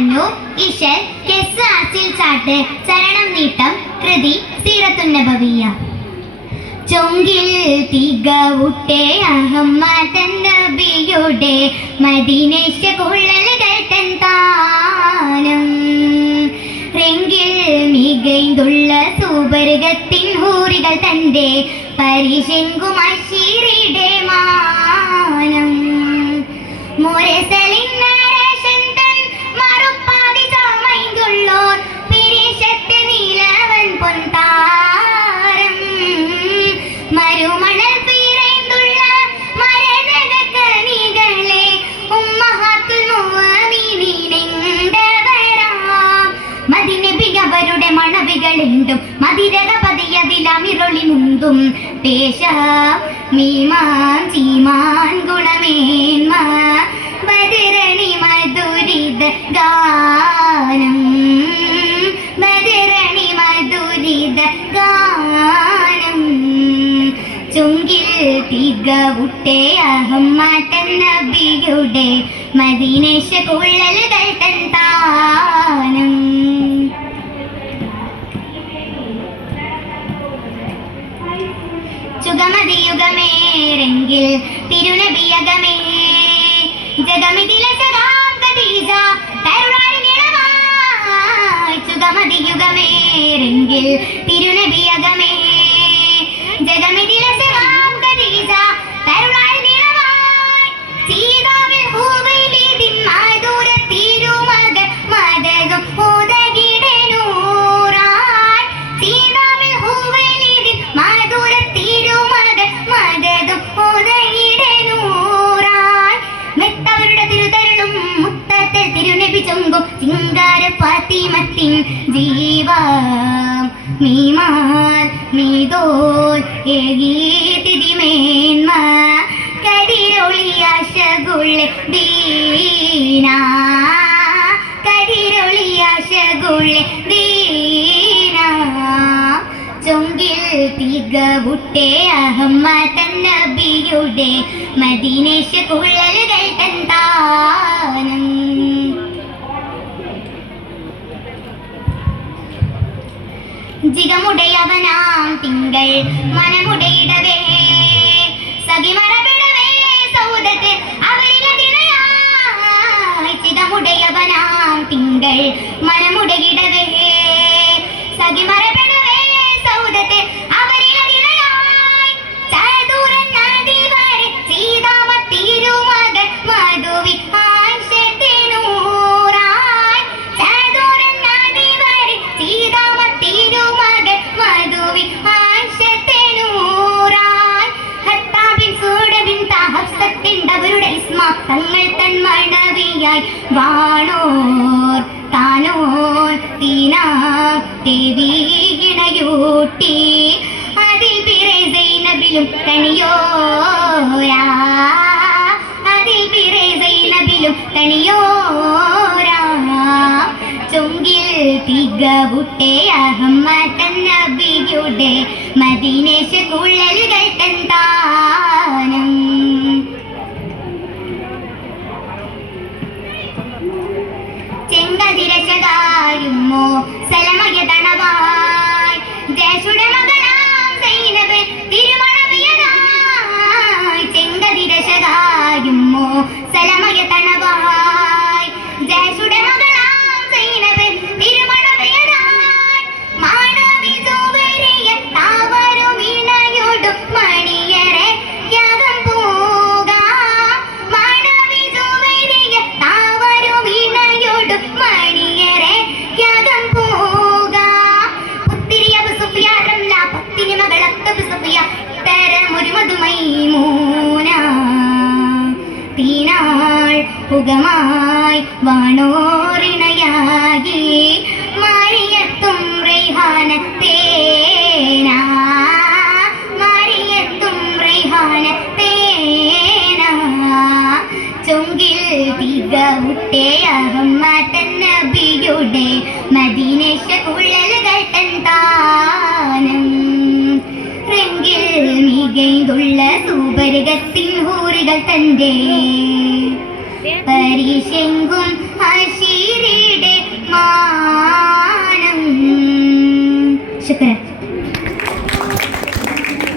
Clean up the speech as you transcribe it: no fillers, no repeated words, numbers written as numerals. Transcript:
ആറന്നൂർ ഇശൽ കെസ് ആച്ചിൽ ചാട്ട് ചരണം നീട്ടം കൃതി സീറത്തുൻ നബവിയ്യ. ചൊങ്കിൽ തികവുട്ടെ അഹമ്മദൻ നബിയുടെ മദീനേശ കുഴലുകൾ തൻ താനം റെങ്കിൽ മികൈന്തുള്ള സുവർഗത്തിൻ ഹൂറികൾ തന്റെ പരിശെങ്കും അശീറിയുടെ മാനം മുരസലിൻ നരശൻ തൻ മറുപ്പാതി ചമൈന്തുള്ളോർ പിരിശത്ത് നീലവൻ പൊൻതാരം മരുമണൽ പീരൈന്തുള്ള മരതകനികളെ ഉമ്മഹാത്തുൽ മുഅ്മിനീനെണ്ടവരാം മദിനബി അവരുടെ മണവികളുണ്ടും മതിരക പതിയതിലമിരൊളി മുന്തും പേശ മീമാൻ ചീമാൻ ഗുണമേന്മ ബദരണി മധുരിത ഗാനം ബദരണി മധുരിത ഗാനം ചുങ്കിൽ തികവുട്ടെ അഹമ്മദൻ നബിയുടെ മദീനേശ കുഴലുകൾ തൻ താനം ചുഗമതിയുഗമേരെങ്കിൽ തിരുനബിയകമേ ജഗമിതിലെ സദാം ഖദീജ തരുണാരിനിളമായി ചുഗമതിയുഗമേരെങ്കിൽ തിരുനബിയകമേ ജഗമിതിലെ സദാം ഖദീജ തരുണാരിനിളമായി സീതാവിൽ ഹൂവൈലിദിൻ മധുര തിരുമകൾ മദകം ഉദകിടെ നൂറായി സീതാവിൽ ഹൂവൈലിദിൻ മധുര തിരുമകൾ മദകം ഉദകിടെ നൂറായി മെത്തവരുടെ തിരുതരളും മുത്തത്തെ തിരുനബി ചൊങ്കും ചിങ്കാര ഫാത്തിമത്തിൻ ജീവാം മീമാൽ മീതോൽ ഏകീതിമേന്മ കരിരൊളിയാശകുളെ ദീന കരിരൊളിയാശകുളെ ദീന ചൊങ്കിൽ തികവുട്ടെ അഹമ്മദൻ നബിയുടെ മദീനേശ കുഴലുകൾ തൻ താനം ജിഗമുടയവനാം തിങ്കൾ മനമുടയിടവേ സഖിമറവിടവേ സൗദത്ത് അവരിലതിലയായി ജിഗമുടയവനാം തിങ്കൾ മനമുടയിടവേ സഖിമറവിടവേ സൗദത്ത് അവരിലതിലയായി ചതുരൻ നദി വരെ സീതാമത്തിരുമകൾ മധുവി ആയിഷത്തിനൂറായി ചതുരൻ നദി വരെ സീതാമത്തിരുമകൾ മധുവി ആയിഷത്തിനൂറായി ഹത്താബിൻ സൂഡബിൻ തഹഫ്സത്തിണ്ടവരുടെ ഇസ്മ തങ്ങൾ തൻ മണവിയായി വാണോർ താനോർ തീനാം ദേവീണയൂട്ടി അതിൽ പിറേ സൈനബിലും തണിയോരാ അതിൽ പിറേ സൈനബിലും തണിയോരാ ചൊങ്കിൽ തികവുട്ടെ അഹമ്മദൻ നബിയുടെ മദീനേശ കുഴലുകൾ തൻ താനം ചെങ്കതിരശകായുമോ സലമയ തണവായി ദേശുടെ മകളാം സൈനബ് തിരുമണവിയനായി ചെങ്കതിരശകായുമോ സലമയ തണവായി ദേശുടെ മകളാം സൈനബ് തിരുമണവിയനായി മാണവി ജോവരിയ താവരും ഇണയോടും മണിയറെ യാഗം പോകാ മാണവി ജോവരിയ താവരും ഇണയോടും മണിയറെ യാഗം പോകാ പുത്തിരി അബു സുഫിയ റംല പത്തിനി മകൾ അബ്ദു സുഫിയ തരമൊരു മധുമൈമൂന തീനാൾ പുകമായി വാണോറിണയാകി മാരിയത്തും റൈഹാനത്തേന മാരിയത്തും റൈഹാനത്തേന ചൊങ്കിൽ തികവുട്ടെ അഹമ്മദൻ നബിയുടെ മദീനേശ കുഴലുകൾ തൻ താനം റെങ്കിൽ മികൈന്തുള്ള സുവർഗത്തിൻ ഹൂറികൾ തന്റെ പരിശെങ്കും അശീരിയുടെ ശുക്രൻ.